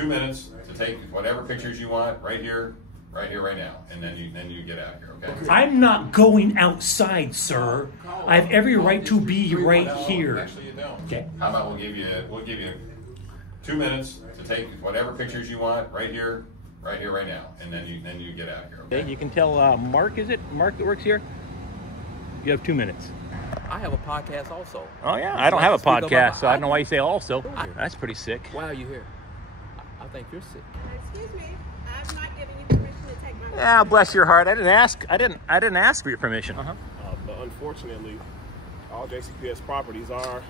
2 minutes to take whatever pictures you want right here, right now, and then you get out of here, okay? I'm not going outside, sir. I have every right to be right here. Actually, you don't. Okay. How about we'll give you 2 minutes to take whatever pictures you want right here, right now, and then you get out of here, okay? You can tell Mark, is it Mark that works here? You have 2 minutes. I have a podcast also. Oh yeah, I don't have a podcast, so I don't know why you say also. That's pretty sick. Why are you here? I think you're sick. Excuse me, I'm not giving you permission to take my. Yeah, bless your heart. I didn't ask for your permission. But unfortunately, all JCPS properties are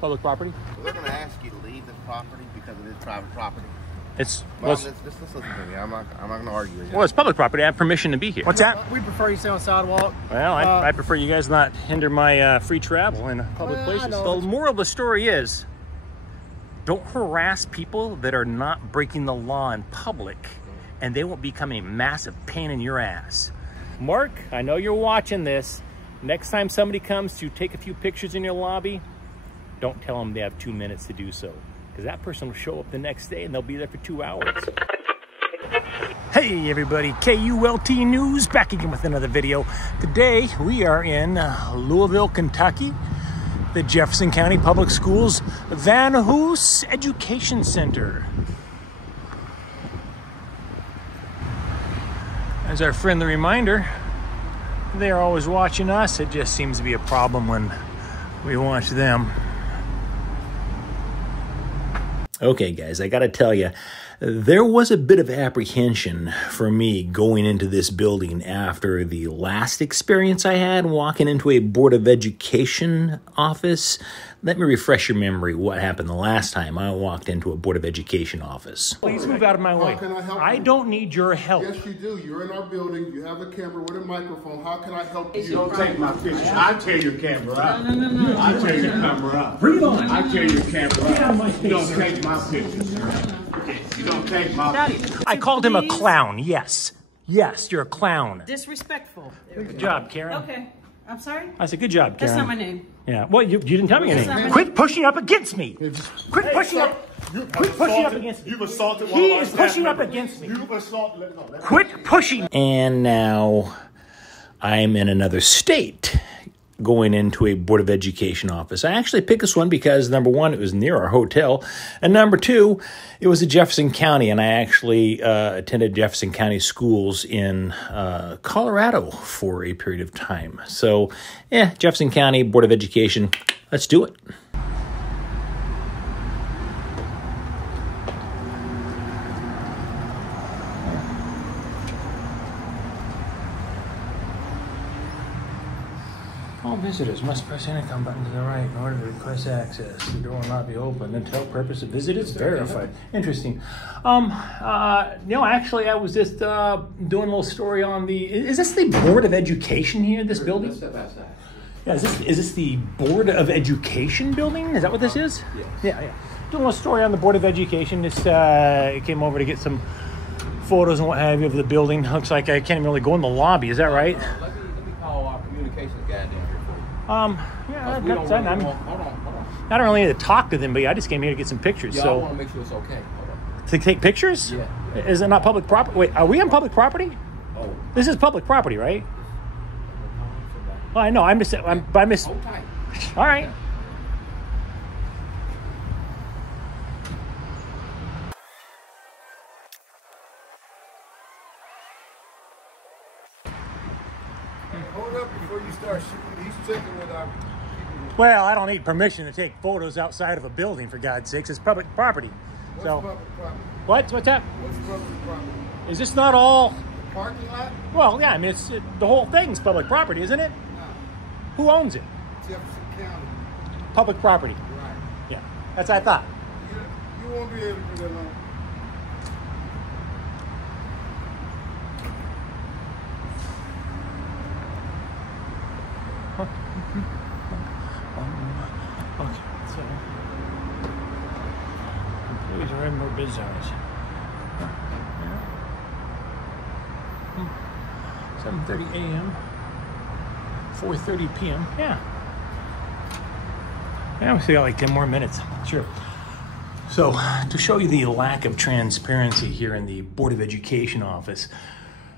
Public property. So they're going to ask you to leave this property because it is private property. It's Well, just listen to me. I'm not going to argue with you. well, it's public property. I have permission to be here. What's that? We prefer you stay on sidewalk. Well, I prefer you guys not hinder my free travel in public places. The moral of the story is, don't harass people that are not breaking the law in public, and they won't become a massive pain in your ass. Mark, I know you're watching this. Next time somebody comes to take a few pictures in your lobby, don't tell them they have 2 minutes to do so, because that person will show up the next day and they'll be there for 2 hours. Hey everybody, KULT News back again with another video. Today we are in Louisville, Kentucky, the Jefferson County Public Schools Van Hoos Education Center. As our friendly reminder, they are always watching us. It just seems to be a problem when we watch them. Okay guys, I gotta tell you, there was a bit of apprehension for me going into this building after the last experience I had walking into a Board of Education office. Let me refresh your memory what happened the last time I walked into a Board of Education office. Please move out of my way. How can I help you? I don't need your help. Yes, you do. You're in our building. You have a camera with a microphone. How can I help you? Don't take my picture. I tear your camera up. No. I tear your camera up. Bring it on. I tear your camera up. Get out of my face. You don't take my picture, sir. You don't take my picture. I called him a clown, yes. Yes, you're a clown. Disrespectful. Good job, Karen. Okay, I'm sorry. I said, good job, Karen. That's not my name. Yeah, well, you didn't tell me your That's not name. my Quit name. pushing up against me. Quit pushing up. Quit pushing up against me. You've assaulted one He of our is staff pushing up members. against me. You've assaulted. Quit pushing. And now I'm in another state going into a Board of Education office. I actually picked this one because, number one, it was near our hotel, and number two, it was in Jefferson County, and I actually attended Jefferson County schools in Colorado for a period of time. So, yeah, Jefferson County Board of Education, let's do it. All visitors must press the intercom button to the right in order to request access. The door will not be open until purpose of visit is verified. Interesting. Actually, I was just doing a little story on the. Is this the Board of Education here? This building? Yeah. Is this the Board of Education building? Is that what this is? Yes. Yeah. Doing a little story on the Board of Education. Just came over to get some photos and what have you of the building. Looks like I can't even really go in the lobby. Is that right? Let me call our communications guy down here for you. Yeah, We don't that's really fine. want- Hold on. I don't really need to talk to them, but I just came here to get some pictures. Yeah, I So want to make sure it's okay. Hold on. to take pictures? Yeah. Is it not public property? Wait, are we on public property? Oh. This is public property, right? Well, I know. I'm just. I'm. Hold tight. All right. Hold up before you start shooting. He's checking with our people. Well, I don't need permission to take photos outside of a building, for God's sakes. It's public property. What's So public property? what? What's that? What's public property? Is this not all? Parking lot? Well, yeah. I mean, the whole thing's public property, isn't it? No. Who owns it? Jefferson County. Public property. Right. Yeah. That's what I thought. You won't be able to do that long. Okay, so employees are in more business hours. 7:30 a.m. 4:30 p.m. Yeah. Yeah, we still got like 10 more minutes. Sure. So, to show you the lack of transparency here in the Board of Education office,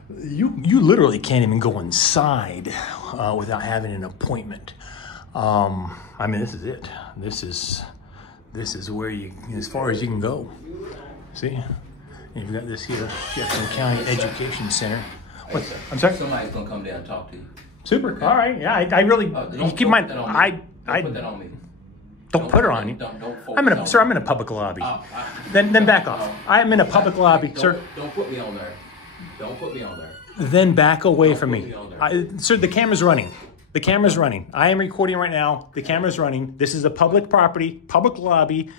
you literally can't even go inside without having an appointment. I mean, this is it. This is where you, as far as you can go. See, you've got this here, Jefferson County Education Center. What? I'm sorry. Somebody's gonna come down and talk to you. Super. All right. Yeah, I really. You keep in mind, don't put that on me. Don't put it on you. Don't I'm in a public lobby. Then back off. I'm in a public lobby, sir. Don't put me on there. Don't put me on there. Then back away Don't from put me. me on there. Sir, the camera's running. The camera's running. I am recording right now. The camera's running. This is a public property, public lobby.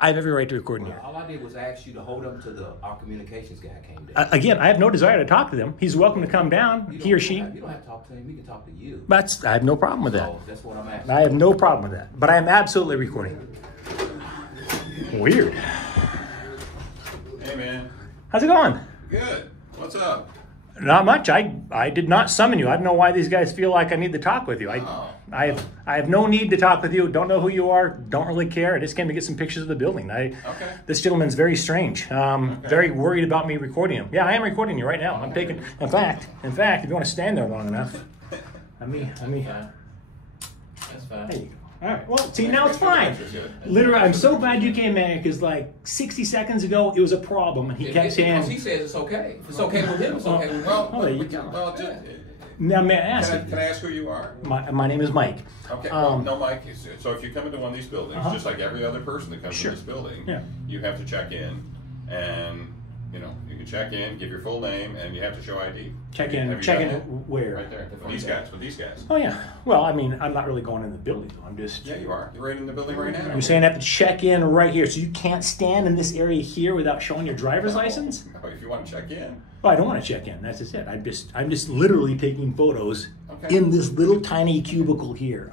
I have every right to record in here. All I did was ask you to hold up to our communications guy came down. Again, I have no desire to talk to them. He's welcome to come down, he or she. You don't have to talk to him. He can talk to you. I have no problem with that. So that's what I'm asking. I have no problem with that. But I am absolutely recording. Weird. Hey, man. How's it going? Good. What's up? Not much. I did not summon you. I don't know why these guys feel like I need to talk with you. I have no need to talk with you. Don't know who you are. Don't really care. I just came to get some pictures of the building. Okay. This gentleman's very strange. Very worried about me recording him. Yeah, I am recording you right now. I'm taking. In fact, if you want to stand there long enough, let me. That's fine. There you go. All right. Well, see, now it's fine. Literally, I'm so glad you came in because like 60 seconds ago, it was a problem, and he kept saying. Because he says it's okay. If it's okay with him, it's okay with me. Oh, there you go. Well, Now, may I ask? can I ask who you are? My name is Mike. Okay. No, Mike. So if you come into one of these buildings, just like every other person that comes to this building, you have to check in, and you can check in, give your full name, and you have to show ID. Check in where? Right there. With these guys. Oh yeah. Well, I mean, I'm not really going in the building though. I'm just. Yeah, you are. You're right in the building right now. You're saying I have to check in right here, so you can't stand in this area here without showing your driver's license? No, if you want to check in. Oh, I don't want to check in. That's just it. I'm just literally taking photos in this little tiny cubicle here.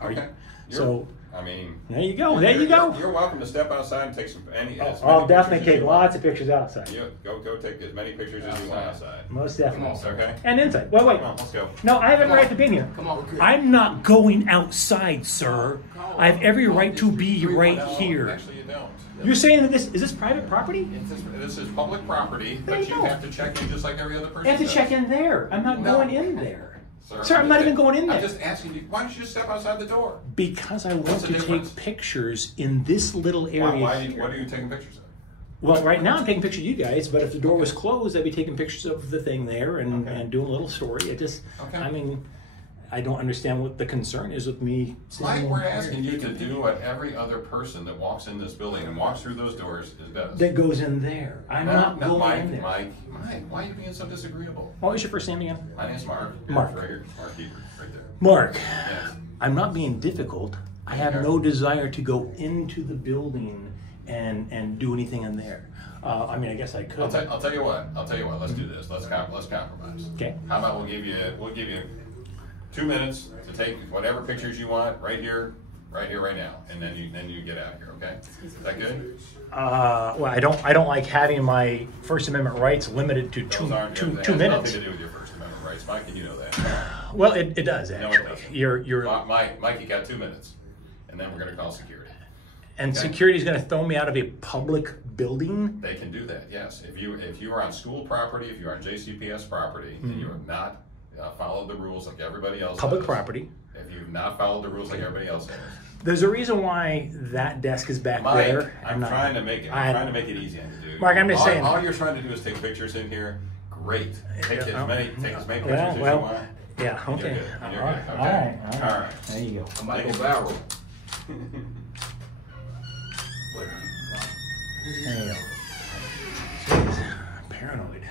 I mean, there you go. There you go. You're welcome to step outside and take some. I'll definitely take lots of pictures outside. Go take as many pictures as you want outside. Most definitely. Okay. And inside. Wait. Come on, let's go. No, I have every right to be in here. Come on. I'm not going outside, sir. I have every right to be right here. Actually, you don't. You're saying that is this private property? This is public property, but you have to check in just like every other person. I have to check in there. I'm not going in there. Sir, I'm not even going in there. I'm just asking you, why don't you just step outside the door? Because I want to take pictures in this little area. What are you taking pictures of? Well, right now I'm taking pictures of you guys, but if the door was closed, I'd be taking pictures of the thing there and doing a little story. I mean, I don't understand what the concern is with me. Mike, we're asking you to do what every other person that walks in this building and walks through those doors does. That goes in there. I'm not going in there. Mike, why are you being so disagreeable? What was your first name again? My name's Mark. Mark. Right here. Mark Hebert, right there. Mark. Yes. I'm not being difficult. I have no desire to go into the building and do anything in there. I mean, I guess I could. I'll tell you what. Let's do this. Let's compromise. Okay. How about we'll give you 2 minutes to take whatever pictures you want right here, right now, and then you get out of here. Okay? Is that good? Well, I don't like having my First Amendment rights limited to two minutes. Nothing to do with your First Amendment rights, Mike, and you know that. Well, it does actually. No, it doesn't. You're Mike, you got 2 minutes, and then we're going to call security. And security's going to throw me out of a public building? They can do that, yes. If you are on school property, if you're on JCPS property, and you have not followed the rules like everybody else Public does, property. If you've not followed the rules like everybody else does. There's a reason why that desk is back there. I'm trying to make it easy on you, dude. Mark, I'm just saying. All you're trying to do is take pictures in here. Great. Take as many pictures as you want. Yeah, okay. You're All good. Okay. right. All right. There you go. I might go barrel. There you go. Jeez, paranoid.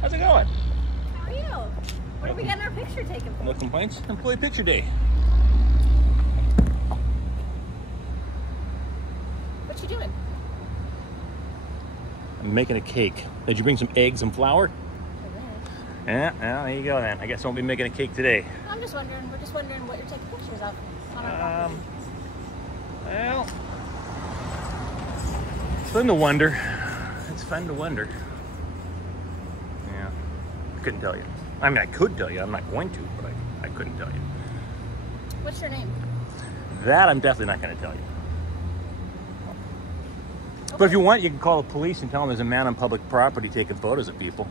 How's it going? How are you? Where are we getting our picture taken from? No complaints. Employee picture day. you doing? I'm making a cake. Did you bring some eggs and flour? Yeah, well, there you go then. I guess I won't be making a cake today. I'm just wondering. We're just wondering what you're taking pictures of on our property. Well, it's fun to wonder. It's fun to wonder. Yeah, I couldn't tell you. I mean, I could tell you. I'm not going to, but I couldn't tell you. What's your name? That I'm definitely not going to tell you. Okay. But if you want, you can call the police and tell them there's a man on public property taking photos of people.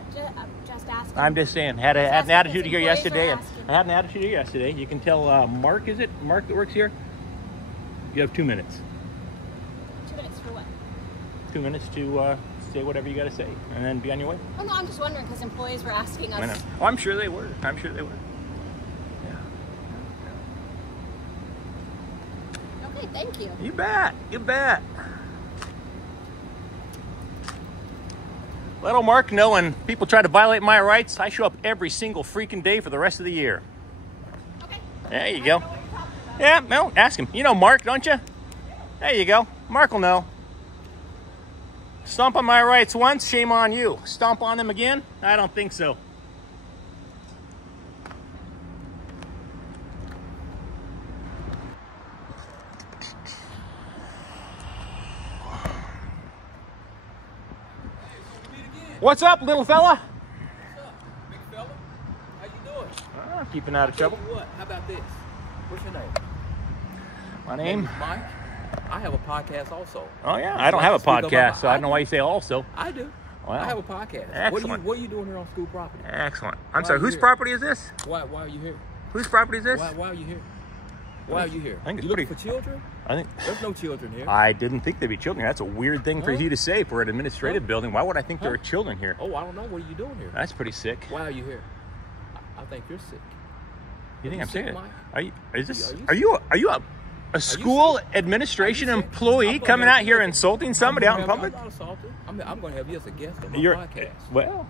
Just asking. I'm just saying, had an attitude here yesterday. I had an attitude here yesterday. You can tell Mark, is it? Mark that works here? You have 2 minutes. 2 minutes for what? 2 minutes to say whatever you got to say and then be on your way. Oh, no, I'm just wondering because employees were asking us. I know. Oh, I'm sure they were. I'm sure they were. Yeah. Okay, thank you. You bet. You bet. Let old Mark know when people try to violate my rights, I show up every single freaking day for the rest of the year. Okay. There you go. Yeah, well, ask him. You know Mark, don't you? There you go. Mark will know. Stomp on my rights once, shame on you. Stomp on them again? I don't think so. What's up, little fella? What's up, big fella? How you doing? Keeping out of trouble. What? How about this? What's your name? My name? Mike. I have a podcast also. Oh, yeah. I don't have a podcast, so I don't know why you say also. I do. Well, I have a podcast. Excellent. What are you doing here on school property? Excellent. I'm sorry, whose property is this? Why are you here? Whose property is this? Why are you here? Why are you here? I think it's you looking pretty... for children? I think... There's no children here. I didn't think there'd be children here. That's a weird thing for you to say for an administrative building. Why would I think there are children here? Oh, I don't know. What are you doing here? That's pretty sick. Why are you here? I think you're sick. You think I'm sick? Mike? Are you a school administration employee coming out here insulting somebody out in public? I'm not assaulting. I'm going to have you as a guest on my podcast. Well,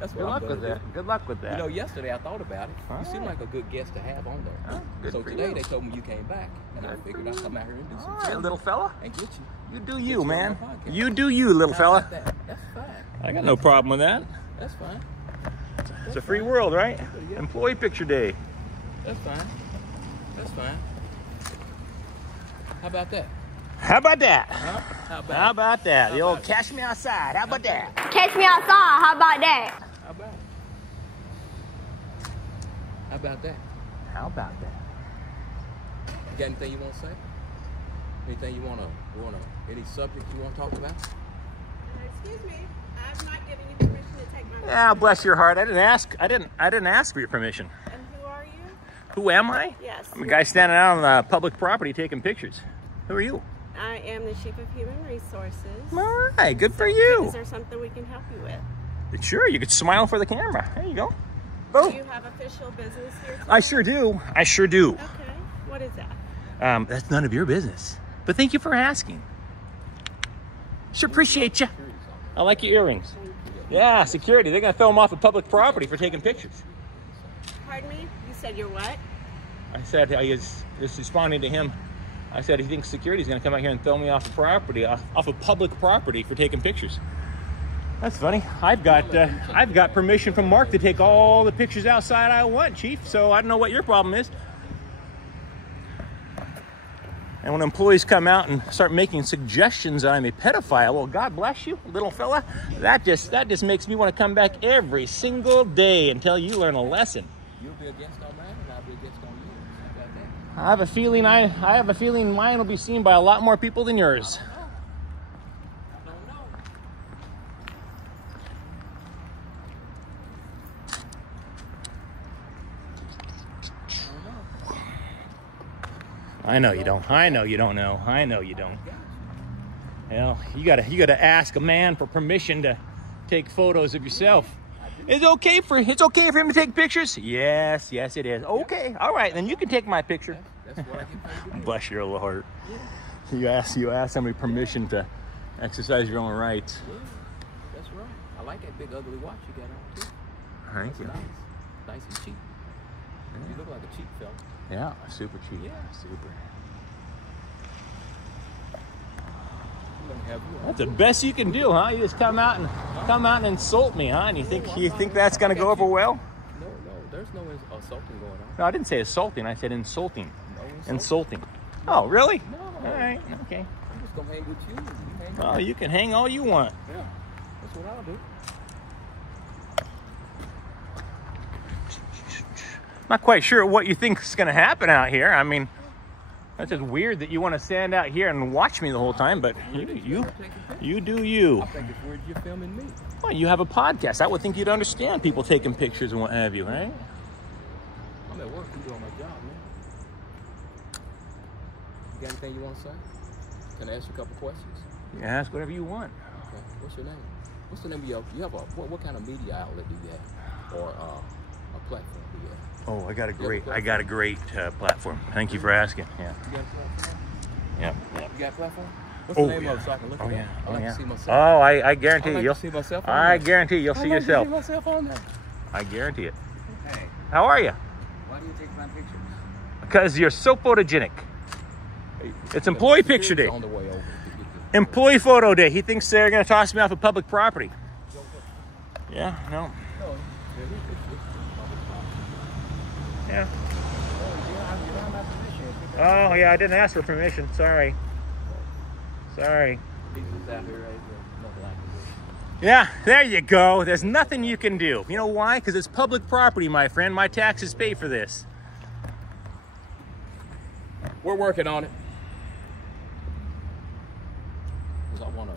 that's good luck with that. Good luck with that. You know, yesterday I thought about it. You seem like a good guest to have on there. So today they told me you came back, and I figured I'd come out here and do something. All right, little fella. And get you. You do you, man. You do you, little fella. That's fine. I got no problem with that. That's fine. It's a free world, right? Employee picture day. That's fine. That's fine. How about that? How about that? Huh? How about that? The old catch me outside. How about that? Catch me outside. How about that? How about it? How about that? How about that? You got anything you want to say? Anything you want to, any subject you want to talk about? Excuse me. I'm not giving you permission to take my. Yeah, bless your heart. I didn't ask for your permission. And who are you? Who am I? Yes. I'm a guy standing out on the public property taking pictures. Who are you? I am the Chief of Human Resources. All right, good for you. Is there something we can help you with? Sure, you could smile for the camera. There you go. Do you have official business here today? I sure do. I sure do. Okay. What is that? That's none of your business. But thank you for asking. Sure appreciate you. I like your earrings. Yeah, security. They're going to throw them off of public property for taking pictures. Pardon me? You said you're what? I said I was just responding to him. I said he thinks security's going to come out here and throw me off the property, off of public property for taking pictures. That's funny. I've got permission from Mark to take all the pictures outside I want, Chief. So I don't know what your problem is. And when employees come out and start making suggestions that I'm a pedophile, well, God bless you, little fella. That just makes me want to come back every single day until you learn a lesson. You'll be against on mine, and I'll be against on yours. How about that? I have a feeling mine will be seen by a lot more people than yours. I don't know. I know you don't. I know you don't know. I know you don't. Well, you gotta ask a man for permission to take photos of yourself. It's okay for him to take pictures? Yes, it is. Okay, all right, then you can take my picture. That's what I get paid to do. Bless your little heart. Yeah. You ask somebody permission to exercise your own rights. Yeah, that's right. I like that big ugly watch you got on too. Thank you. Nice and cheap. You look like a cheap fella. Yeah, super cheap. Yeah. Super. That's the best you can do, huh? You just come out and insult me, huh? And you think that's gonna go over well? No, there's no assaulting going on. No, I didn't say assaulting. I said insulting. No insulting. Oh, really? No. All right. Okay. I'm just gonna hang with you. Oh, you can hang all you want. Yeah, that's what I'll do. Not quite sure what you think is gonna happen out here. I mean, that's just weird that you want to stand out here and watch me the whole time, but you do you. I think it's weird you're filming me. Well, you have a podcast. I would think you'd understand people taking pictures and what have you, right? I'm at work. I'm doing my job, man. You got anything you want to say? Can I ask you a couple questions? You ask whatever you want. Okay. What's your name? What's the name of your? You have what kind of media outlet do you have, or a platform do you have? Oh, I got a great platform. Thank you for asking. Yeah. You got a platform? Yeah. You got a platform? What's the name of it so I can look at it? I like to see myself. Oh, I guarantee like you'll see myself on I there. guarantee you'll see yourself. I like to see myself on there. I guarantee it. Hey, How are you? why do you take my pictures? Because you're so photogenic. It's employee picture day. On the way over. Employee photo day. He thinks they're going to toss me off of public property. Yeah, no. Yeah. Oh, yeah, I didn't ask for permission. Sorry. Yeah, there you go. There's nothing you can do. You know why? Because it's public property, my friend. My taxes pay for this. We're working on it. I wanna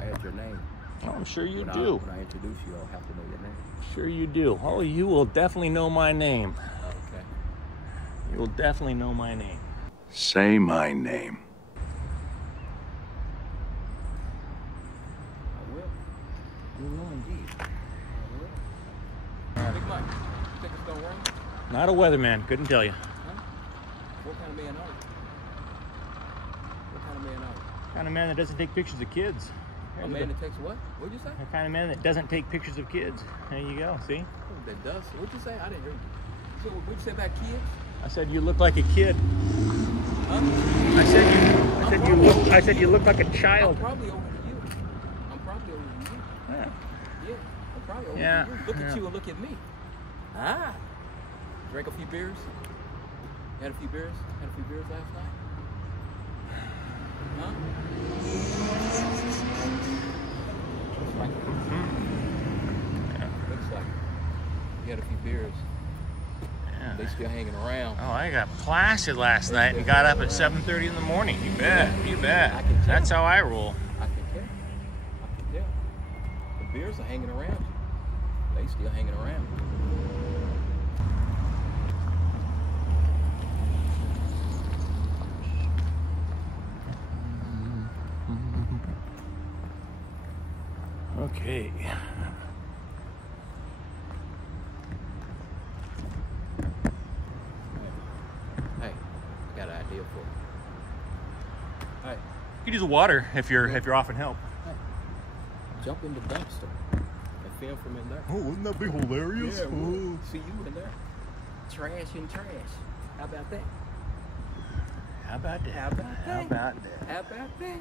add your name. Oh, I'm sure you When do. When I introduce you, I'll have to know your name. Sure you do. Oh, you will definitely know my name. Okay. You will definitely know my name. Say my name. I will. You will indeed. I will. Big Mike, you think it's gonna rain? Not a weatherman. Couldn't tell you. Huh? What kind of man are you? What kind of man are you? Kind of man that doesn't take pictures of kids. A man that takes what? What'd you say? The kind of man that doesn't take pictures of kids. There you go. See? Oh, that does. What'd you say? I didn't hear you. So what'd you say about kids? I said you look like a kid. Huh? I said you look like a child. I'm probably older than you. Yeah. Yeah, I'm probably older Yeah. than you. Look at you and look at me. Ah. Drank a few beers. Had a few beers last night. Huh? Looks like it. Looks like it. You had a few beers. Yeah. They still hanging around. Oh, I got plastered last night and got up at 7:30 in the morning. You bet. You bet. I can tell. That's how I roll. I can tell. The beers are hanging around. They still hanging around. Okay. Hey, I got an idea for you. Hey, You can use the water if you're offering help. jump in the dumpster and film from in there. Oh, wouldn't that be hilarious? Yeah, we'll see you in there. Trash and trash. How about that? How about that? How about that? How about that? How about that?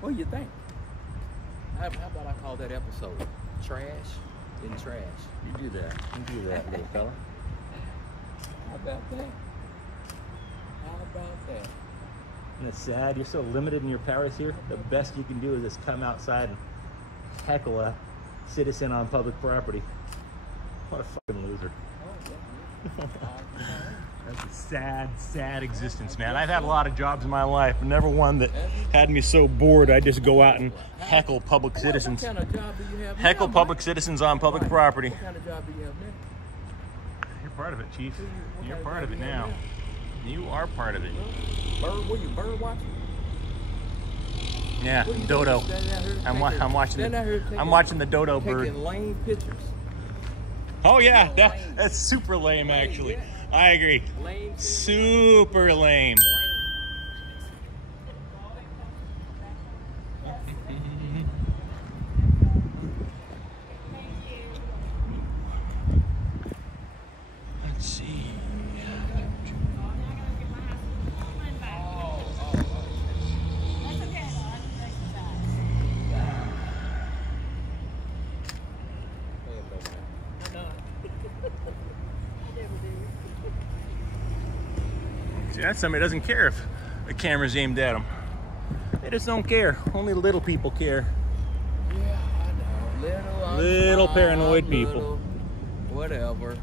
What do you think? How about I call that episode Trash and Trash? You do that. You do that, little fella. How about that? How about that? And it's sad. You're so limited in your powers here. The best you can do is just come outside and heckle a citizen on public property. What a fucking loser. That's a sad, sad existence, man. I've had a lot of jobs in my life, but never one that had me so bored I just go out and heckle public citizens. What kind of job do you have Heckle now, public citizens on public property. What kind of job do you have now? You're part of it, Chief. What You're kind of part job of it do you have now. You are part of it. Bird, what are you, bird watching? Yeah, What are you dodo. doing? Standing out here I'm taking- watching the dodo bird. Taking lame pictures. Oh yeah, that's super lame actually. Yeah. I agree. Lame. Super lame. Let's see. That's somebody who doesn't care if the camera's aimed at them. They just don't care. Only little people care. Yeah, I know. Little paranoid people. Whatever.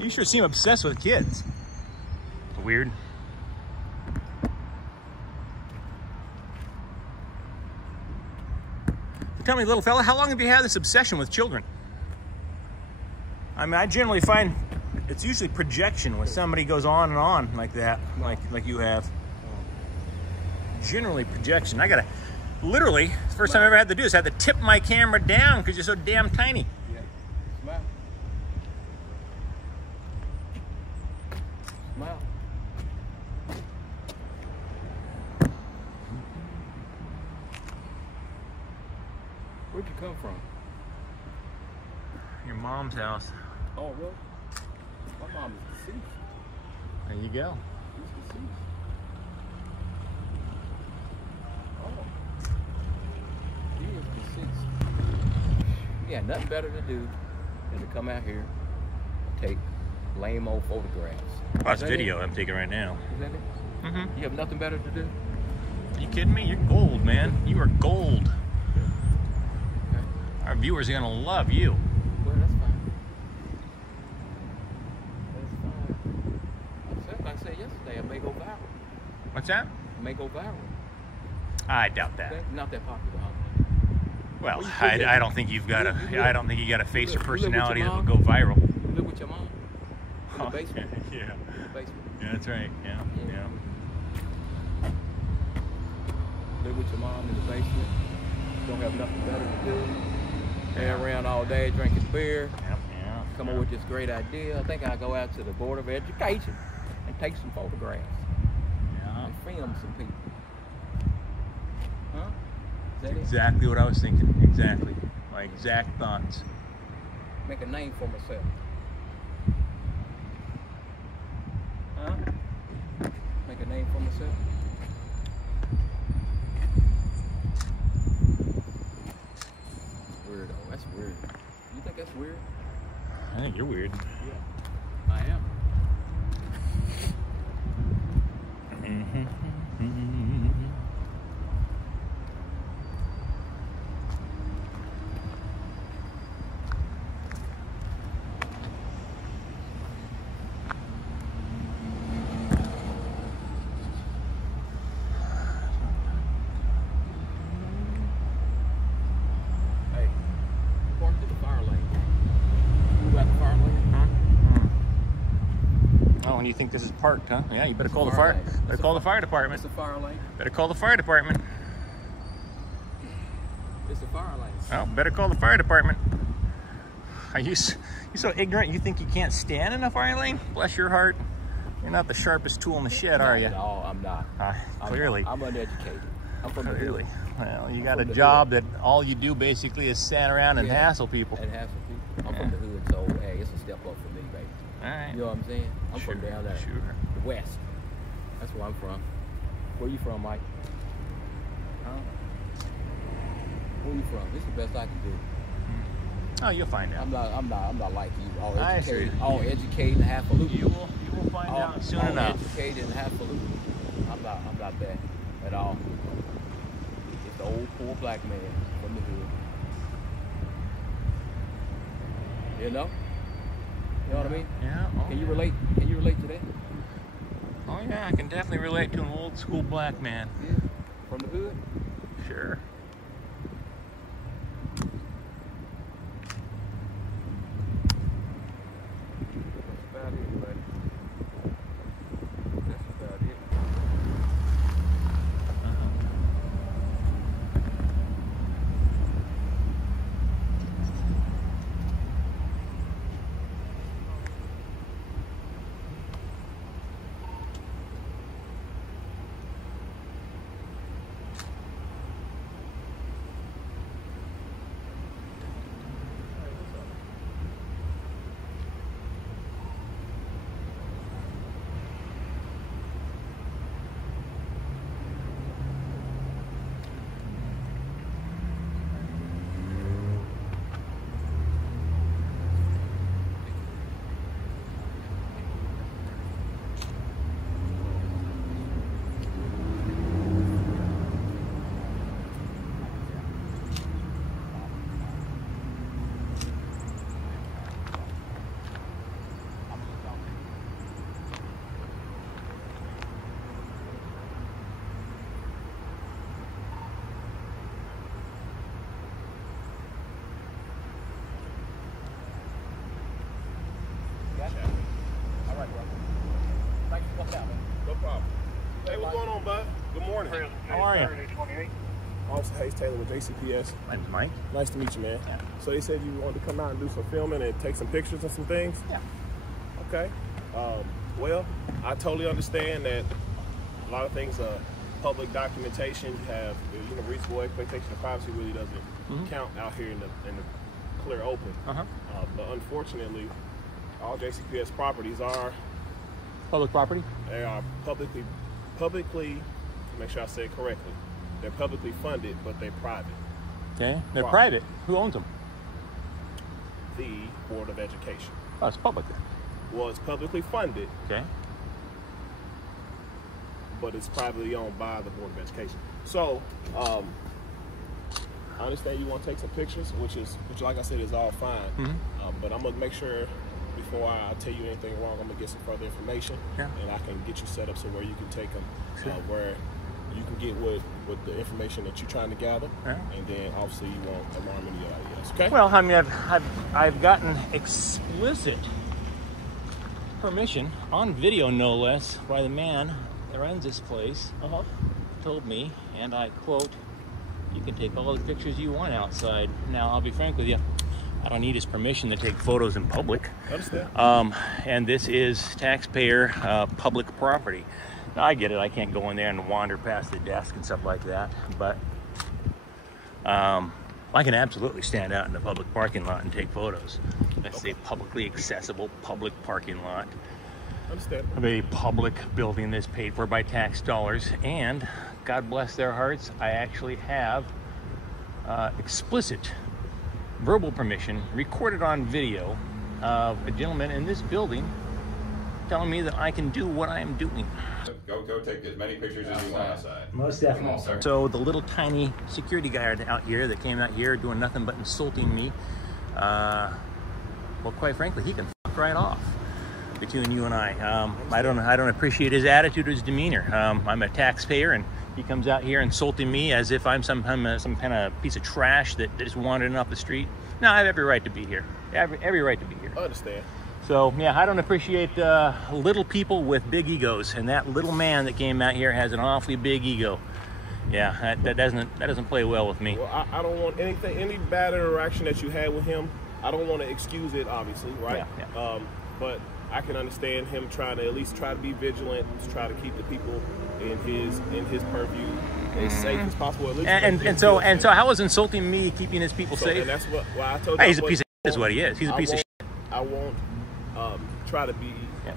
You sure seem obsessed with kids. Weird. Tell me, little fella, how long have you had this obsession with children? I mean, I generally find it's usually projection when somebody goes on and on like that, like you have. Generally projection. I gotta, literally, the first time I ever had to do this, I had to tip my camera down because you're so damn tiny. Yeah. Smile. Smile. Where'd you come from? Your mom's house. Oh, really? My mom is deceased. There you go. She's deceased. Oh. She is deceased. Yeah, nothing better to do than to come out here and take lame old photographs. Watch video I'm taking right now. Is that it? Mm-hmm. You have nothing better to do? Are you kidding me? You're gold, man. You are gold. Okay. Our viewers are gonna love you. Well, that's fine. That's fine. Like I said yesterday, I may go viral. What's that? I may go viral. I doubt that. Okay? Not that popular, huh? Well, Well, I don't think you've got I don't think you got a face or You live with your personality that mom? would go viral. You live with your mom? In the Oh, basement? yeah. In the basement? Yeah, that's right. Yeah. Live with your mom in the basement. Don't have nothing better to do. Hang around all day drinking beer. Yeah. Come up with this great idea. I think I'll go out to the Board of Education and take some photographs Yeah. and film some people. Huh? Is that it? Exactly what I was thinking. Exactly. My exact thoughts. Make a name for myself. Huh? Make a name for myself. Weirdo. That's weird. You think that's weird? I think you're weird. Yeah. I am. Hey, park to the fire lane. You got the fire lane? Oh, and you think this is parked, huh? Yeah, you better call the fire fire. lane. Better call the fire department. It's a fire lane. Better call the fire department. It's a fire lane. Oh, better call the fire department. Are you so ignorant? You think you can't stand in a fire lane? Bless your heart. You're not the sharpest tool in the shed, are you? No, I'm not. Clearly. I'm uneducated. I'm from the Clearly. hood. Well, you got a from the job that all you do basically is stand around and Yeah, hassle people. And hassle people. I'm from the hood, so hey, it's a step up for me, baby. All right. You know what I'm saying? I'm from down there. Sure. The West. That's where I'm from. Where you from, Mike? Huh? Where you from? This is the best I can do. Oh, you'll find out. I'm not like you. All I educated, see. all educated and half-falutin. You will find out soon all enough. Educated and half-falutin. I'm not that at all. Just the old poor black man from the hood. You know? You know what I mean? Yeah. Oh, Can you relate? Can you relate to that? Oh yeah, I can definitely relate to an old school black man. Yeah. From the hood? Sure. That's about it, buddy. That's about it. Officer Hayes Taylor with JCPS. I'm Mike. Nice to meet you, man. Yeah. So they said you wanted to come out and do some filming and take some pictures and some things? Yeah. Okay. Well, I totally understand that a lot of things are public documentation. You have, reasonable expectation of privacy really doesn't count out here in the clear open. But unfortunately, all JCPS properties are public property. They are publicly. Make sure I say it correctly. They're publicly funded, but they're private. Okay, they're private. Who owns them? The Board of Education. Oh, it's public then. Well, it's publicly funded. Okay. But it's privately owned by the Board of Education. So, I understand you want to take some pictures, which like I said, is all fine. But I'm gonna make sure before I tell you anything wrong, I'm gonna get some further information, and I can get you set up so where you can take them, where you can get with the information that you're trying to gather, and then obviously you won't alarm anybody else. Okay. Well, I mean, I've gotten explicit permission on video, no less, by the man that runs this place. Told me, and I quote, "You can take all the pictures you want outside." Now, I'll be frank with you, I don't need his permission to take photos in public. Understand. And this is taxpayer public property. Now, I get it, I can't go in there and wander past the desk and stuff like that, but I can absolutely stand out in the public parking lot and take photos. That's a publicly accessible public parking lot of a public building that's paid for by tax dollars, and God bless their hearts, I actually have explicit verbal permission recorded on video of a gentleman in this building telling me that I can do what I am doing. Go take as many pictures as you want outside. Most definitely. So the little tiny security guard out here that came out here doing nothing but insulting me, well, quite frankly, he can fuck right off between you and I. I don't appreciate his attitude or his demeanor. I'm a taxpayer, and he comes out here insulting me as if I'm some kind of piece of trash that is wandering off the street. No, I have every right to be here. Every right to be here. I understand. So yeah, I don't appreciate little people with big egos, and that little man that came out here has an awfully big ego. Yeah, that doesn't play well with me. Well, I don't want any bad interaction that you had with him. I don't want to excuse it, obviously, right? Yeah. But I can understand him trying to at least try to be vigilant, to try to keep the people in his purview as safe as possible. At least and so how was insulting me keeping his people safe? And that's why I told you. He's a piece of shit, is what he is. He's a piece of shit. I won't try to be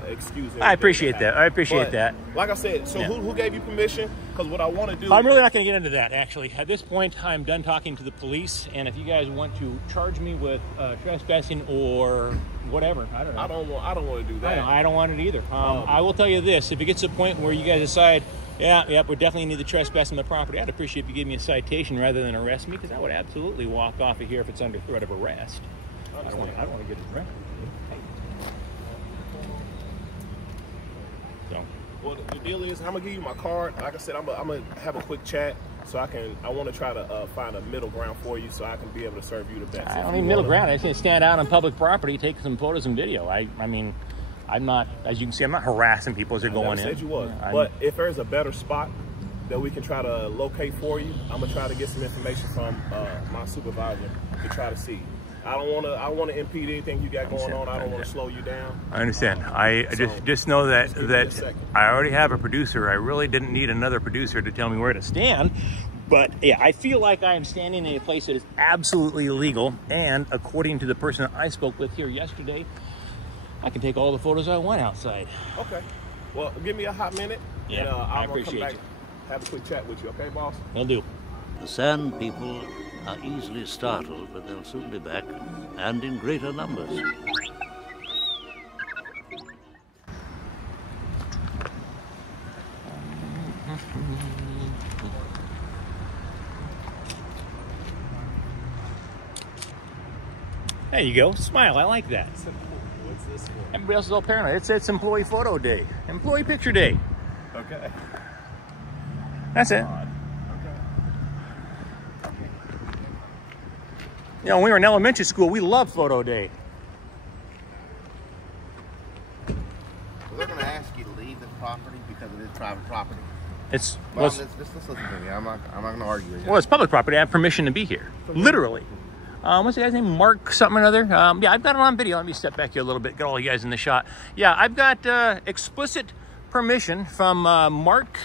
excusing. I appreciate that. I appreciate that. Like I said, so who gave you permission? Because what I want to do... I'm really not going to get into that, actually. At this point, I'm done talking to the police, and if you guys want to charge me with trespassing or whatever, I don't know. I don't want to do that. I don't want it either. I will tell you this. If it gets to the point where you guys decide, yeah, we definitely need to trespass on the property, I'd appreciate if you give me a citation rather than arrest me, because I would absolutely walk off of here if it's under threat of arrest. I don't want to get arrested. Well, the deal is, I'm gonna give you my card. Like I said, I'm gonna have a quick chat, so I want to try to find a middle ground for you, so I can be able to serve you the best. I don't need middle ground. I just need to stand out on public property, take some photos and video. I mean, I'm not, as you can see, I'm not harassing people as they're going in. I said you was, but if there's a better spot that we can try to locate for you, I'm gonna try to get some information from my supervisor to try to see. I don't want to impede anything you got going on. I don't want to slow you down. I understand. I just know that I already have a producer. I really didn't need another producer to tell me where to stand. But yeah, I feel like I am standing in a place that is absolutely illegal. And according to the person I spoke with here yesterday, I can take all the photos I want outside. Okay. Well, give me a hot minute. Yeah, and I I'm going to come back, you. have a quick chat with you. Okay, boss? Will do. The Sand people are easily startled, but they'll soon be back, and in greater numbers. There you go. Smile. I like that. What's this for? Everybody else is all paranoid. It's employee photo day. Employee picture day. Okay. That's it. You know, when we were in elementary school, we loved photo day. They're going to ask you to leave the property because it is private property. It's Well, let's listen to me. I'm not going to argue with you. Well, it's public property. I have permission to be here. Literally. What's the guy's name? Mark something or another. Yeah, I've got it on video. Let me step back here a little bit. Get all you guys in the shot. Yeah, I've got explicit permission from Mark,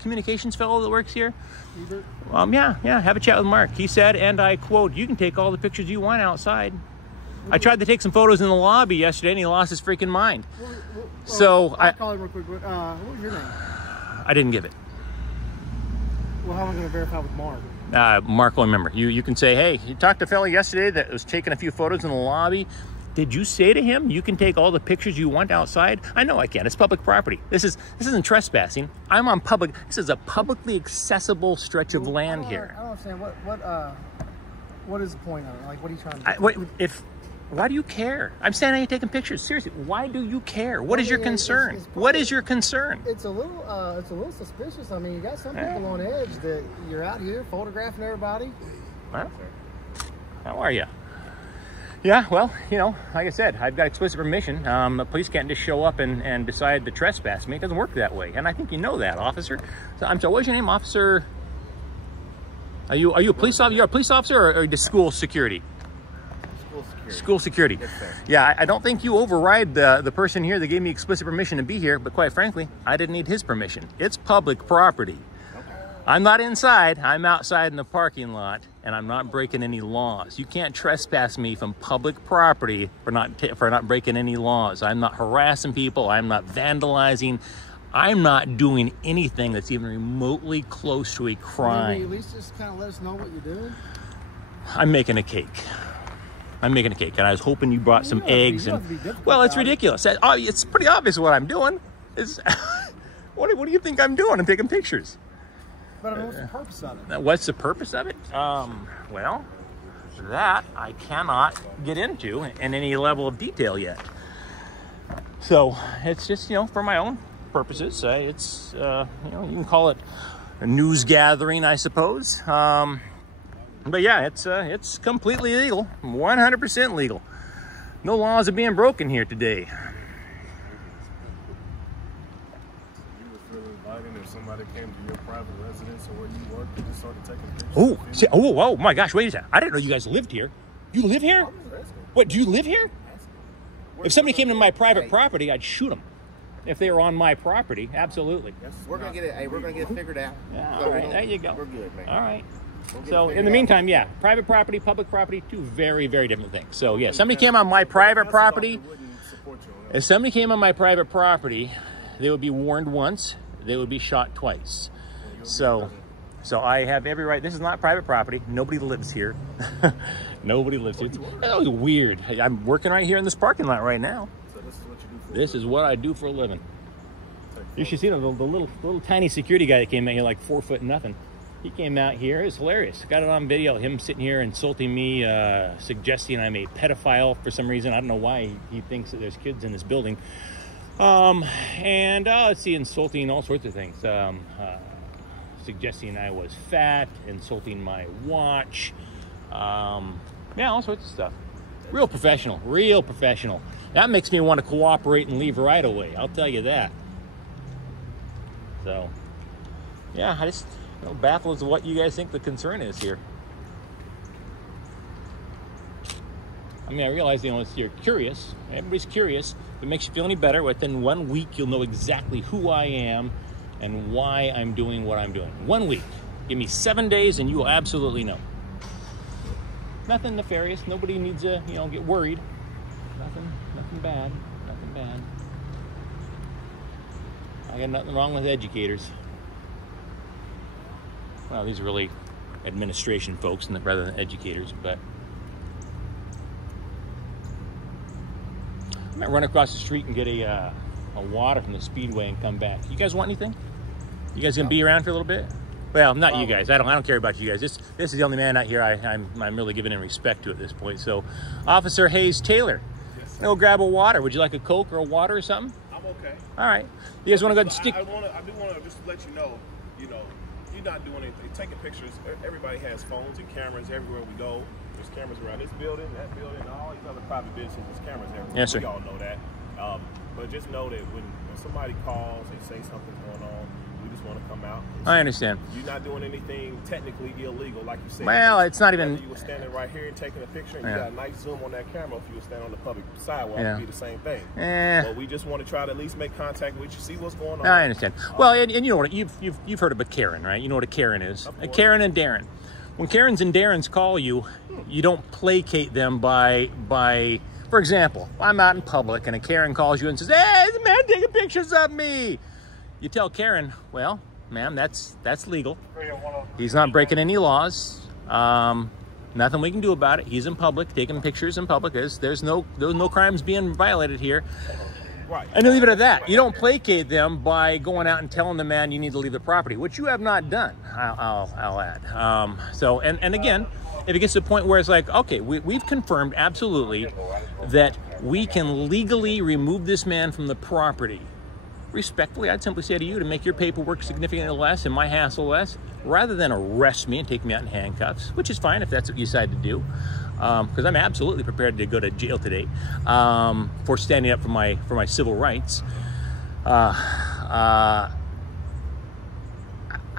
communications fellow that works here. Yeah, have a chat with Mark. He said, and I quote, "You can take all the pictures you want outside." I tried to take some photos in the lobby yesterday, and he lost his freaking mind. So I'll call him real quick. What was your name? I didn't give it. Well, how am I going to verify with Mark? Mark will remember. You can say, hey, you talked to a fellow yesterday that was taking a few photos in the lobby. Did you say to him, you can take all the pictures you want outside? I know I can. It's public property. This isn't trespassing. I'm on public. This is a publicly accessible stretch of land here. I don't understand. What is the point of it? Like, what are you trying to do? Why do you care? I'm standing here taking pictures. Seriously, why do you care? What is your concern? What is your concern? It's a little suspicious. I mean, you got some people on edge that you're out here photographing everybody. Well, how are you? Yeah, well, like I said, I've got explicit permission. The police can't just show up and decide to trespass me. It doesn't work that way, and I think you know that, officer. So, I'm sorry, what's your name, officer? Are you a police officer? You're a police officer, or are you just school security? School security. Yes, sir. Yeah, I don't think you override the person here that gave me explicit permission to be here, but quite frankly, I didn't need his permission. It's public property. Okay. I'm not inside, I'm outside in the parking lot, and I'm not breaking any laws. You can't trespass me from public property for not breaking any laws. I'm not harassing people, I'm not vandalizing, I'm not doing anything that's even remotely close to a crime. Can you at least just kind of let us know what you're doing? I'm making a cake. And I was hoping you brought some eggs. Well, it's ridiculous. It's pretty obvious what I'm doing. What do you think I'm doing? I'm taking pictures. But what's the purpose of it? What's the purpose of it? Well, that I cannot get into in any level of detail yet. So it's just, for my own purposes. It's, you can call it a news gathering, I suppose. But yeah, it's completely legal, 100% legal. No laws are being broken here today. You would feel inviting if somebody came to your private residence or where you work and just started taking pictures? Oh my gosh, wait a second. I didn't know you guys lived here. You live here? What, do you live here? If somebody came to my private property, I'd shoot them. If they were on my property, absolutely. We're gonna get it. Hey, we're gonna get it figured out. Yeah, all right, there you go. We're good, man. All right. So in the meantime, yeah, private property, public property, two very, very different things. So yeah, somebody came on my private property. If somebody came on my private property, they would be warned once, they would be shot twice. So I have every right. This is not private property. Nobody lives here. Nobody lives here. That was weird. I'm working right here in this parking lot right now. So this is what you do. This is what I do for a living. You should see the little tiny security guy that came out here, like 4 foot nothing. He came out here. It was hilarious. Got it on video. Him sitting here insulting me, suggesting I'm a pedophile for some reason. I don't know why he thinks that there's kids in this building. Let's see, insulting all sorts of things. Suggesting I was fat, insulting my watch. Yeah, all sorts of stuff. Real professional. Real professional. That makes me want to cooperate and leave right away. I'll tell you that. So, yeah, I just... baffled as to what you guys think the concern is here. I mean, I realize, you're curious. Everybody's curious. If it makes you feel any better, within 1 week, you'll know exactly who I am and why I'm doing what I'm doing. 1 week. Give me 7 days and you will absolutely know. Nothing nefarious. Nobody needs to, get worried. Nothing bad. Nothing bad. I got nothing wrong with educators. Well, these are really administration folks rather than educators, but I might run across the street and get a water from the Speedway and come back. You guys want anything? You guys gonna be around for a little bit? Well, not you guys. I don't care about you guys. This is the only man out here I'm really giving in respect to at this point. So, Officer Hayes Taylor, go grab a water. Would you like a Coke or a water or something? I'm okay. All right. You guys want to go and stick? I do want to just let you know, you're not doing anything. Taking pictures. Everybody has phones and cameras everywhere we go. There's cameras around this building, that building, all these other private businesses. There's cameras everywhere. Yes, sir. We all know that. But just know that when somebody calls and say something's going on, we just want to come out. I understand. You're not doing anything technically illegal, like you said. Well, it's not even. You were standing right here and taking a picture, and you got a nice zoom on that camera. If you were standing on the public sidewalk, it'd be the same thing. But we just want to try to at least make contact with you, see what's going on. I understand. Well, and you know what? You've heard of a Karen, right? You know what a Karen is? A Karen and Darren. When Karens and Darrens call you, you don't placate them by. For example, I'm out in public and a Karen calls you and says, "Hey, the man taking pictures of me." You tell Karen, "Well, ma'am, that's legal. He's not breaking any laws. Nothing we can do about it. He's in public, taking pictures in public. There's no crimes being violated here." Right. And leave it at that. You don't placate them by going out and telling the man you need to leave the property, which you have not done, I'll add. And again, if it gets to the point where it's like, okay, we've confirmed absolutely that we can legally remove this man from the property. Respectfully, I'd simply say to you to make your paperwork significantly less and my hassle less, rather than arrest me and take me out in handcuffs, which is fine if that's what you decide to do. Because I'm absolutely prepared to go to jail today for standing up for my civil rights. I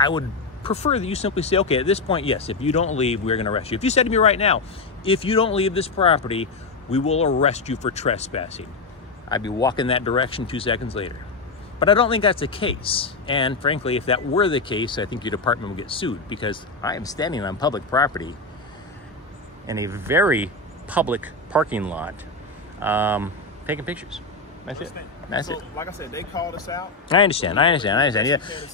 would prefer that you simply say, okay, at this point, yes, if you don't leave, we're going to arrest you. If you said to me right now, if you don't leave this property, we will arrest you for trespassing, I'd be walking that direction 2 seconds later. But I don't think that's the case. And frankly, if that were the case, I think your department will get sued because I am standing on public property in a very public parking lot, taking pictures. That's it. That's it. Like I said, they called us out. I understand.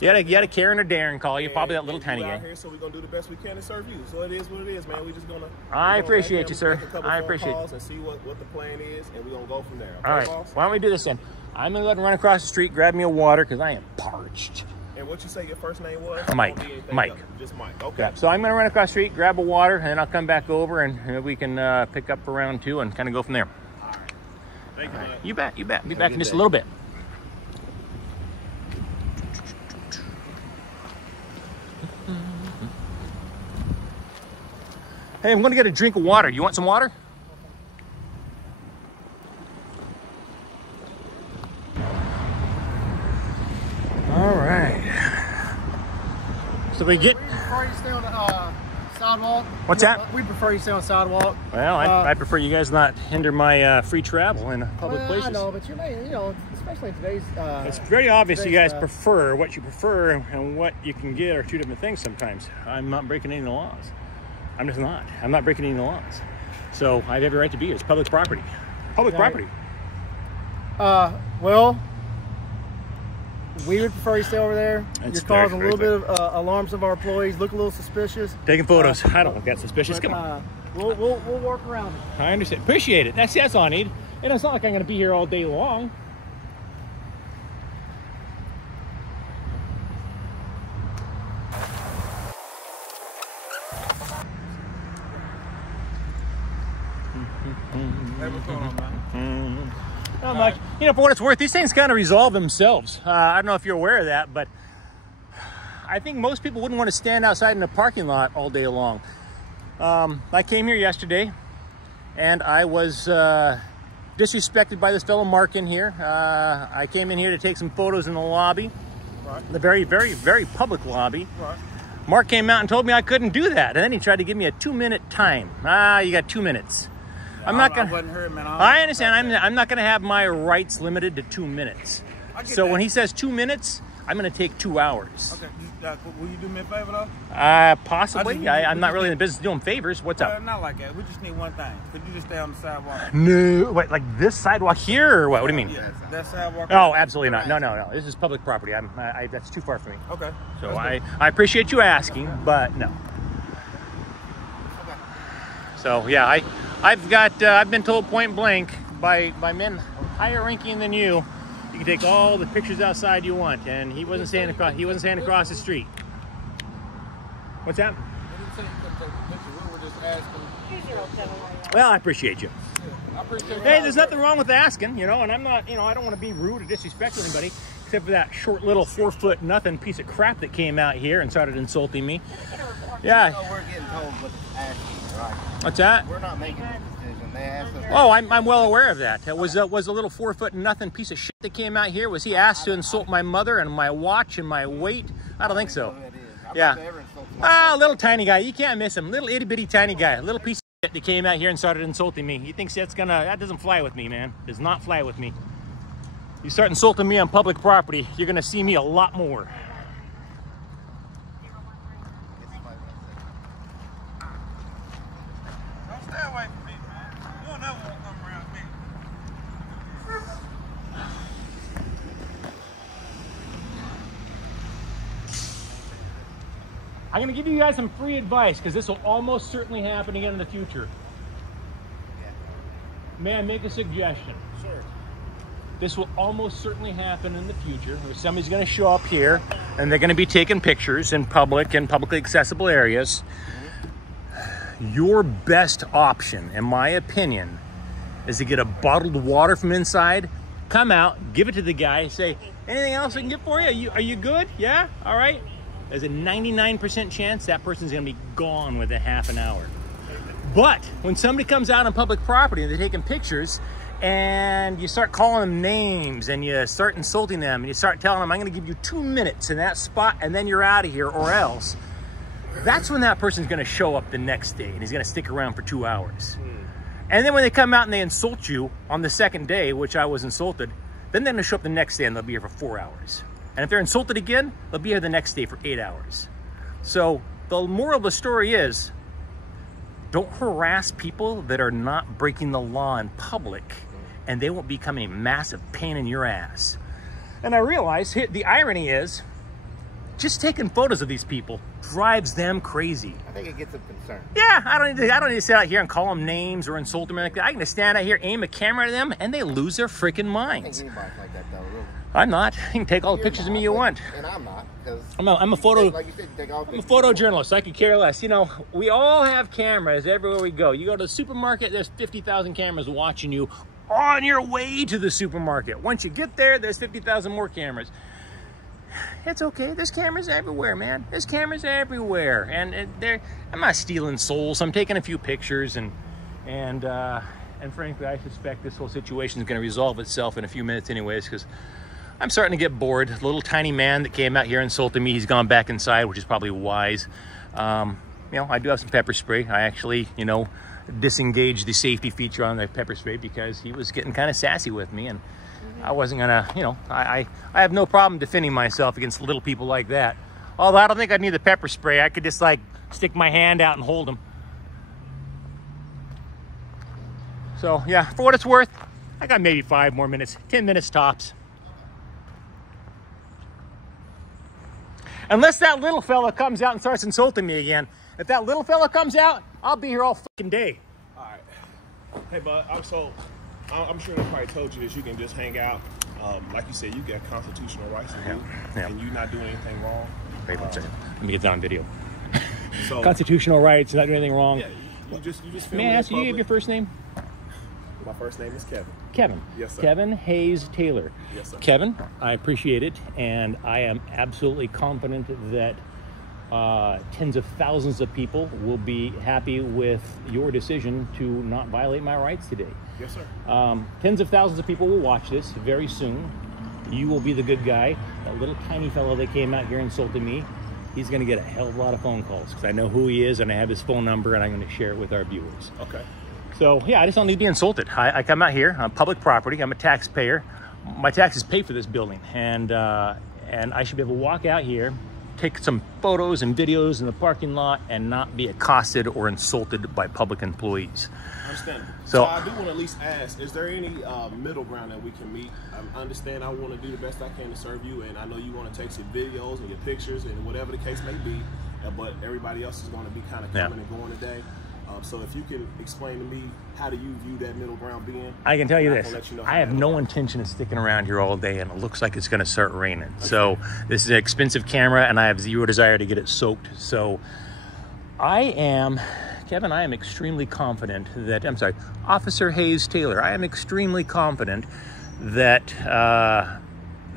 You had a Karen or Darren call you, probably that little tiny guy. Here, so we're gonna do the best we can to serve you. So it is what it is, man. We're just gonna. I appreciate you, sir. I appreciate it. And see what the plan is, and we're gonna go from there. Okay, all right. boss? Why don't we do this then? I'm gonna let him run across the street, grab me a water, because I am parched. And what you say your first name was? Mike. Mike. Just Mike. Okay. Yeah, so I'm going to run across the street, grab a water, and then I'll come back over and we can pick up for round 2 and kind of go from there. All right. Thank you, man. You bet. You bet. Be back in just a little bit. Hey, I'm going to get a drink of water. You want some water? All right. So we get. We prefer you stay on the sidewalk. What's that? We prefer you stay on the sidewalk. Well, I prefer you guys not hinder my free travel in public places. I know, but you know, especially in today's. It's very obvious you guys prefer what you prefer and what you can get are two different things sometimes. I'm not breaking any of the laws. I'm just not. I'm not breaking any of the laws. So I have every right to be here. It's public property. Public property. Well. We would prefer you stay over there. You're causing a little bit of alarms of our employees. Look a little suspicious. Taking photos. I don't look that suspicious. Come on. We'll work around it. I understand. Appreciate it. That's all I need. And it's not like I'm going to be here all day long. Hey, what's going on, man? Not much. You know, for what it's worth, these things kind of resolve themselves. I don't know if you're aware of that, but I think most people wouldn't want to stand outside in a parking lot all day long. I came here yesterday, and I was disrespected by this fellow Mark in here. I came in here to take some photos in the lobby, the very, very, very public lobby. Mark came out and told me I couldn't do that, and then he tried to give me a 2-minute time. You got 2 minutes. I'm not gonna. I understand. I'm not gonna have my rights limited to 2 minutes. So when he says 2 minutes, I'm gonna take 2 hours. Okay. Will you do me a favor though? Possibly. I'm not really in the business of doing favors. What's up? Not like that. We just need one thing. Could you just stay on the sidewalk? No. Wait, like this sidewalk here, or what? What do you mean? Yeah, that sidewalk. Oh, absolutely not. No. This is public property. That's too far for me. Okay. So I appreciate you asking, but no. So yeah, I've been told point blank by men higher ranking than you can take all the pictures outside you want, and he wasn't standing across the street. What's that? Well, I appreciate you. Hey, there's nothing wrong with asking, and I'm not, I don't want to be rude or disrespect anybody, except for that short little 4-foot nothing piece of crap that came out here and started insulting me. Yeah. We're getting told what to ask. right? What's that? We're not making that decision. They asked us. Oh, I'm well aware of that. Was a little 4'0" piece of shit that came out here? Was he asked to insult my mother and my watch and my weight? I don't think so. Yeah. Ah, little tiny guy. You can't miss him. Little itty bitty tiny guy. Little piece of shit that came out here and started insulting me. He thinks that doesn't fly with me, man. Does not fly with me. You start insulting me on public property, you're gonna see me a lot more. Don't stay away from me, man. You don't never want to come around me. I'm gonna give you guys some free advice because this will almost certainly happen again in the future. May I make a suggestion? Sure. This will almost certainly happen in the future. Somebody's going to show up here and they're going to be taking pictures in public and publicly accessible areas. Your best option, in my opinion, is to get a bottled water from inside, come out, give it to the guy, say, anything else I can get for you? Are you good? Yeah? All right. There's a 99% chance that person's going to be gone within half an hour. But when somebody comes out on public property and they're taking pictures, and you start calling them names and you start insulting them and you start telling them, I'm going to give you 2 minutes in that spot and then you're out of here or else, that's when that person's going to show up the next day and he's going to stick around for 2 hours. And then when they come out and they insult you on the second day, which I was insulted, then they're going to show up the next day and they'll be here for 4 hours. And if they're insulted again, they'll be here the next day for 8 hours. So the moral of the story is, don't harass people that are not breaking the law in public, and they won't become a massive pain in your ass. And I realize the irony is, just taking photos of these people drives them crazy. I think it gets them concerned. Yeah, I don't need to sit out here and call them names or insult them or anything like that. I can just stand out here, aim a camera at them, and they lose their freaking minds. I think anybody's like that though, really. I'm not. You can take all the pictures of me you want. And I'm not, because I'm a photo. like you said, take all I'm a photojournalist. I could care less. You know, we all have cameras everywhere we go. You go to the supermarket, there's 50,000 cameras watching you on your way to the supermarket. Once you get there, there's 50,000 more cameras. It's okay. There's cameras everywhere, man. There's cameras everywhere, and I'm not stealing souls. I'm taking a few pictures, and frankly, I suspect this whole situation is going to resolve itself in a few minutes, anyways, because I'm starting to get bored. The little tiny man that came out here insulted me, he's gone back inside, which is probably wise. You know, I do have some pepper spray. I actually, you know, disengaged the safety feature on the pepper spray because he was getting kind of sassy with me, and I wasn't gonna, you know, I have no problem defending myself against little people like that. Although I don't think I'd need the pepper spray. I could just like stick my hand out and hold him. So yeah, for what it's worth, I got maybe 5 more minutes, 10 minutes tops. Unless that little fella comes out and starts insulting me again. If that little fella comes out, I'll be here all fucking day. All right. Hey, bud, I'm sure they probably told you that you can just hang out. Like you said, you got constitutional rights to do, and you're not doing anything wrong. Wait one second. Let me get that on video. So, constitutional rights, not doing anything wrong. Yeah, you just May I ask you your first name? My first name is Kevin. Kevin. Yes, sir. Kevin Hayes Taylor. Yes, sir. Kevin, I appreciate it, and I am absolutely confident that tens of thousands of people will be happy with your decision to not violate my rights today. Yes, sir. Tens of thousands of people will watch this very soon. You will be the good guy. That little tiny fellow that came out here insulting me, he's going to get a hell of a lot of phone calls because I know who he is and I have his phone number and I'm going to share it with our viewers. Okay. So yeah, I just don't need to be insulted. I come out here on public property. I'm a taxpayer. My taxes pay for this building, and I should be able to walk out here, take some photos and videos in the parking lot, and not be accosted or insulted by public employees. I understand. So I do want to at least ask: is there any middle ground that we can meet? I understand. I want to do the best I can to serve you, and I know you want to take some videos and your pictures and whatever the case may be. But everybody else is going to be kind of coming and going today. So if you can explain to me, how do you view that middle ground being? I can tell you this. You know I have no intention of sticking around here all day, and it looks like it's going to start raining. Okay. So this is an expensive camera, and I have zero desire to get it soaked. So Kevin, I am extremely confident that, Officer Hayes Taylor, I am extremely confident that,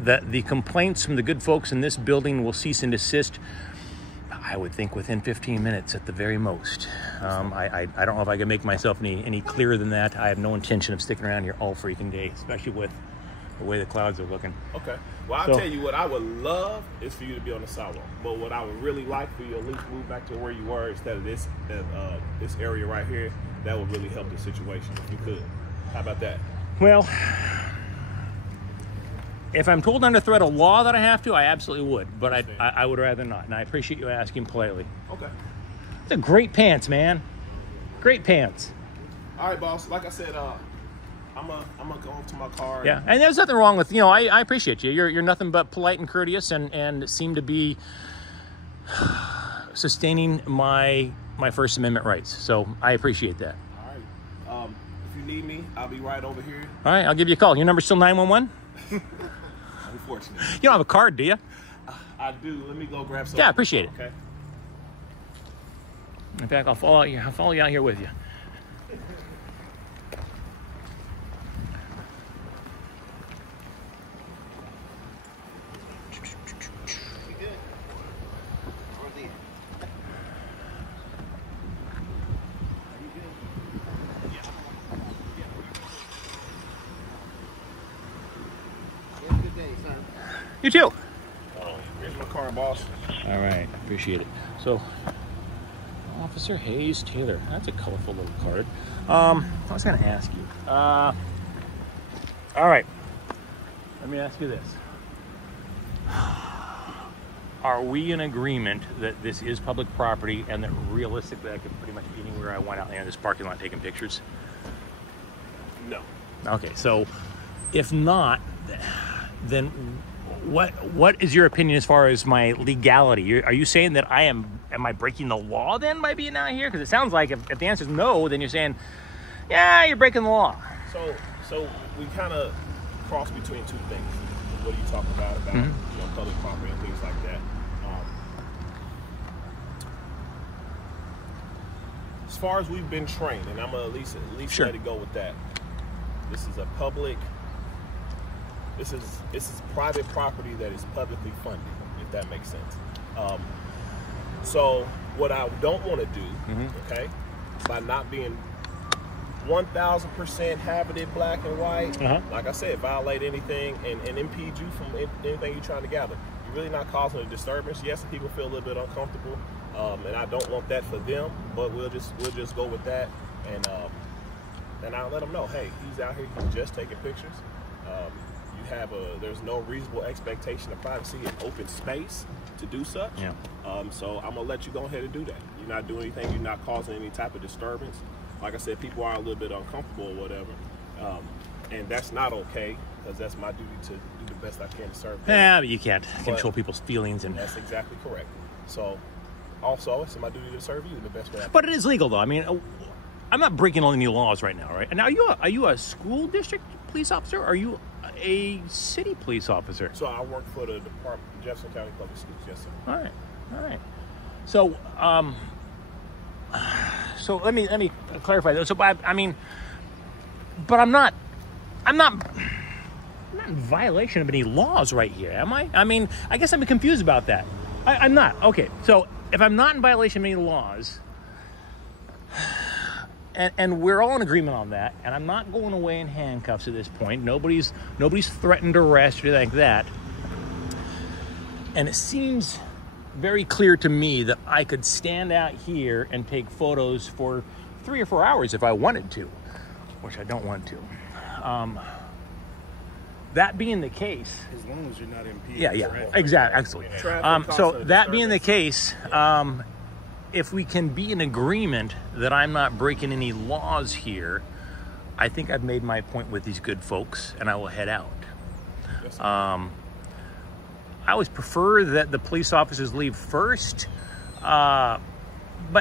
that the complaints from the good folks in this building will cease and desist. I would think within 15 minutes at the very most. I don't know if I can make myself any clearer than that. I have no intention of sticking around here all freaking day, especially with the way the clouds are looking. Okay. Well, I'll tell you what I would love is for you to be on the sidewalk. But what I would really like for you to at least move back to where you were instead of this area right here. That would really help the situation if you could. How about that? Well, if I'm told under threat of law that I have to, I absolutely would. But I would rather not. And I appreciate you asking politely. Okay. They're great pants, man. Great pants. All right, boss. Like I said, I'm gonna go to my car. Yeah, and there's nothing wrong with, I appreciate you. You're nothing but polite and courteous, and seem to be sustaining my First Amendment rights. So I appreciate that. All right. If you need me, I'll be right over here. All right, I'll give you a call. Your number's still 911? Unfortunately. You don't have a card, do you? I do. Let me go grab something. Yeah, I appreciate it. Okay. In fact, I'll follow you out here with you. You too. Here's my car, boss. All right, appreciate it. So, Officer Hayes Taylor. That's a colorful little card. I was going to ask you. All right. Let me ask you this. Are we in agreement that this is public property and that realistically I could pretty much be anywhere I want out there in this parking lot taking pictures? No. Okay, so if not, then what is your opinion as far as my legality? Are you saying that am I breaking the law then by being out here? Because it sounds like if the answer is no, then you're saying, yeah, you're breaking the law. So we kind of cross between two things. What are you talking about public property and things like that. As far as we've been trained, and I'm gonna at least sure. let it go with that. This is a public. This is private property that is publicly funded, if that makes sense. So what I don't want to do, okay, by not being 1,000% having it black and white, like I said, violate anything and impede you from anything you're trying to gather. You're really not causing a disturbance. Yes, people feel a little bit uncomfortable, and I don't want that for them. But we'll just go with that, and I'll let them know, hey, he's out here, he's just taking pictures. There's no reasonable expectation of privacy in open space to do such. Yeah. So I'm gonna let you go ahead and do that. You're not doing anything. You're not causing any type of disturbance. Like I said, people are a little bit uncomfortable or whatever, and that's not okay because that's my duty to do the best I can to serve them. Yeah, but you can't control people's feelings, and that's exactly correct. So, also, it's my duty to serve you the best way I can. But it is legal, though. I mean, I'm not breaking any laws right now, right? And now, are you a school district police officer? Or are you a city police officer? So I work for the Department of Jefferson County Public Schools. Yes, sir. All right. So let me clarify that. So I mean, but I'm not in violation of any laws right here, am I? I mean, I guess I'm confused about that. I'm not. Okay, so if I'm not in violation of any laws, and we're all in agreement on that, and I'm not going away in handcuffs at this point. Nobody's threatened arrest or anything like that. And it seems very clear to me that I could stand out here and take photos for 3 or 4 hours if I wanted to, which I don't want to. That being the case, as long as you're not impeding. Yeah, exactly, absolutely. So that being the case, if we can be in agreement that I'm not breaking any laws here, I think I've made my point with these good folks, and I will head out. I always prefer that the police officers leave first, but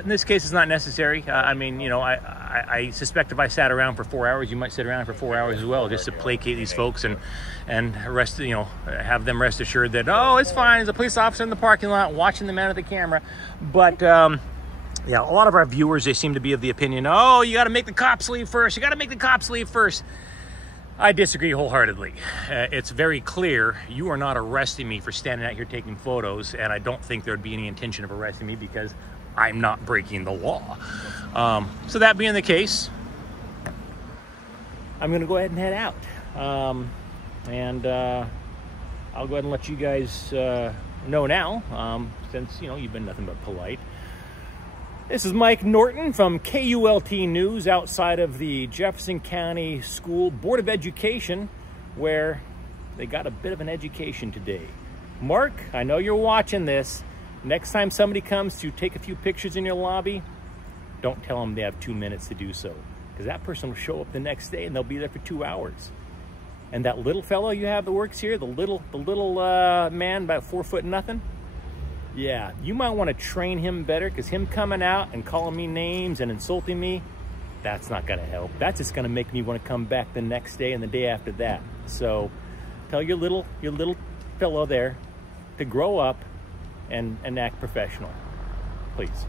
in this case, it's not necessary. I mean, I suspect if I sat around for 4 hours, you might sit around for 4 hours as well, just to placate these folks and have them rest assured that, oh, it's fine. There's a police officer in the parking lot watching the man at the camera. But yeah, a lot of our viewers, they seem to be of the opinion, oh, you got to make the cops leave first. You got to make the cops leave first. I disagree wholeheartedly. It's very clear you are not arresting me for standing out here taking photos, and I don't think there'd be any intention of arresting me because I'm not breaking the law. So that being the case, I'm going to go ahead and head out. I'll go ahead and let you guys know now, since, you know, you've been nothing but polite. This is Mike Norton from KULT News outside of the Jefferson County School Board of Education, where they got a bit of an education today. Mark, I know you're watching this. Next time somebody comes to take a few pictures in your lobby, don't tell them they have 2 minutes to do so, because that person will show up the next day and they'll be there for 2 hours. And that little fellow you have that works here, the little man, about 4 foot nothing, yeah, you might want to train him better, because him coming out and calling me names and insulting me, that's not going to help. That's just going to make me want to come back the next day and the day after that. So tell your little fellow there to grow up and act professional, please.